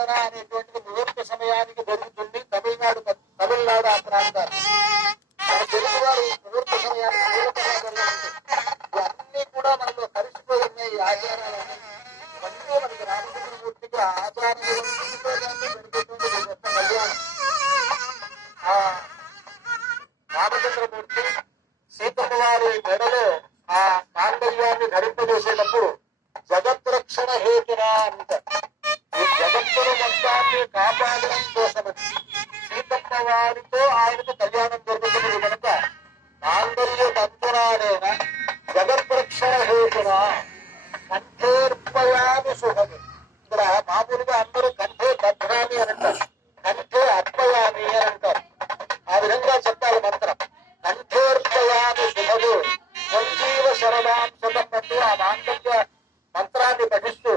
గణన అనేటువంటిది ముహూర్త సమయానికి జరుగుతుంది. తమిళనాడు ఆ ప్రాంతాలు మన తెలుగు వారు ముహూర్త సమయానికి ఇవన్నీ కూడా మనలో కలిసిపోయి ఉన్నాయి. ఈ ఆచారాలన్నీ ఇవన్నీ మనకి రామచంద్రమూర్తికి ఆచారం జరిగేటువంటి గొప్ప కళ్యాణం. ఆ రామచంద్రమూర్తి సీతమ్మ వారి మెడలో ఆ మాంగళ్యాన్ని ధరింపజేసేటప్పుడు జగద్రక్షణ హేతున అంటారు. ఈ జగత్తును మొత్తాన్ని కాపాడడం కోసమని సీతమ్మ వారితో ఆయనకు కళ్యాణం జరుగుతున్నది కనుక మాంగళ్య తంతునాడైన జగద్రక్షణ హేతున కంఠేర్పయామి శుభమి. ఇక్కడ మామూలుగా అందరూ కంఠే బధ్రామి అని అంటారు, కంఠే అర్పయామి అని అంటారు. ఆ విధంగా చెప్పాలి మంత్రం. కంఠేర్పయామి శుభము సంజీవ శరదాం శతంతో ఆ మాంగళ్య మంత్రాన్ని పఠిస్తూ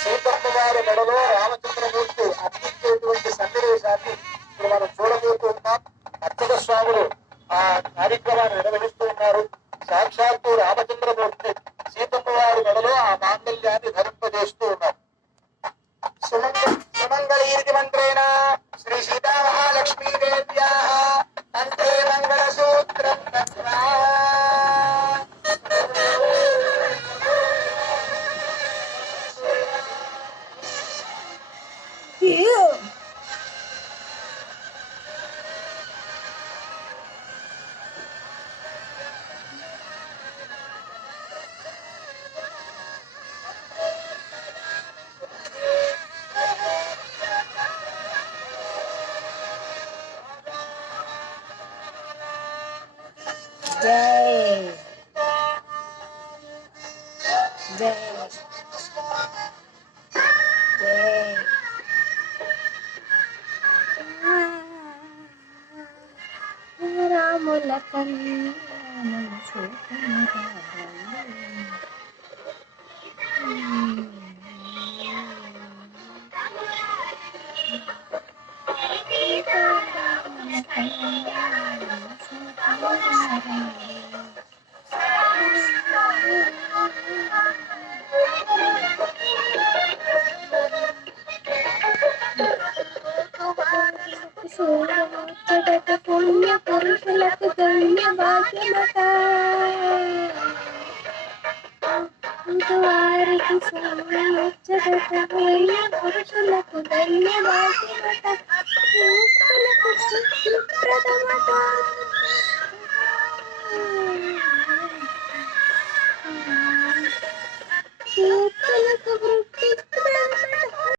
సీతమ్మ వారి మెడలో రామచంద్రమూర్తి అర్పించేటువంటి సన్నివేశాన్ని ఇప్పుడు మనం చూడబోతూ ఉన్నాం. అర్చక స్వాములు ఆ కార్యక్రమాన్ని నిర్వహిస్తూ ఉన్నారు. సాక్షాత్తు రామచంద్రమూర్తి సీతమ్మ వారి మెడలో ఆ మాంగళ్యాన్ని ధరింపజేస్తూ ఉన్నారు. సుమంగళీర్తి మంత్రేణ శ్రీ సీతామహాలక్ష్మీ దేవ్యాః కంఠే మంగళ సూత్రం దత్వా జై జై జై రాముల కళ్యాణం పుణ్య పురుషులకు ధన్య భాగ్యమట వారికి పుణ్య పురుషులకు ధన్య భాగ్యమట ప్రథమట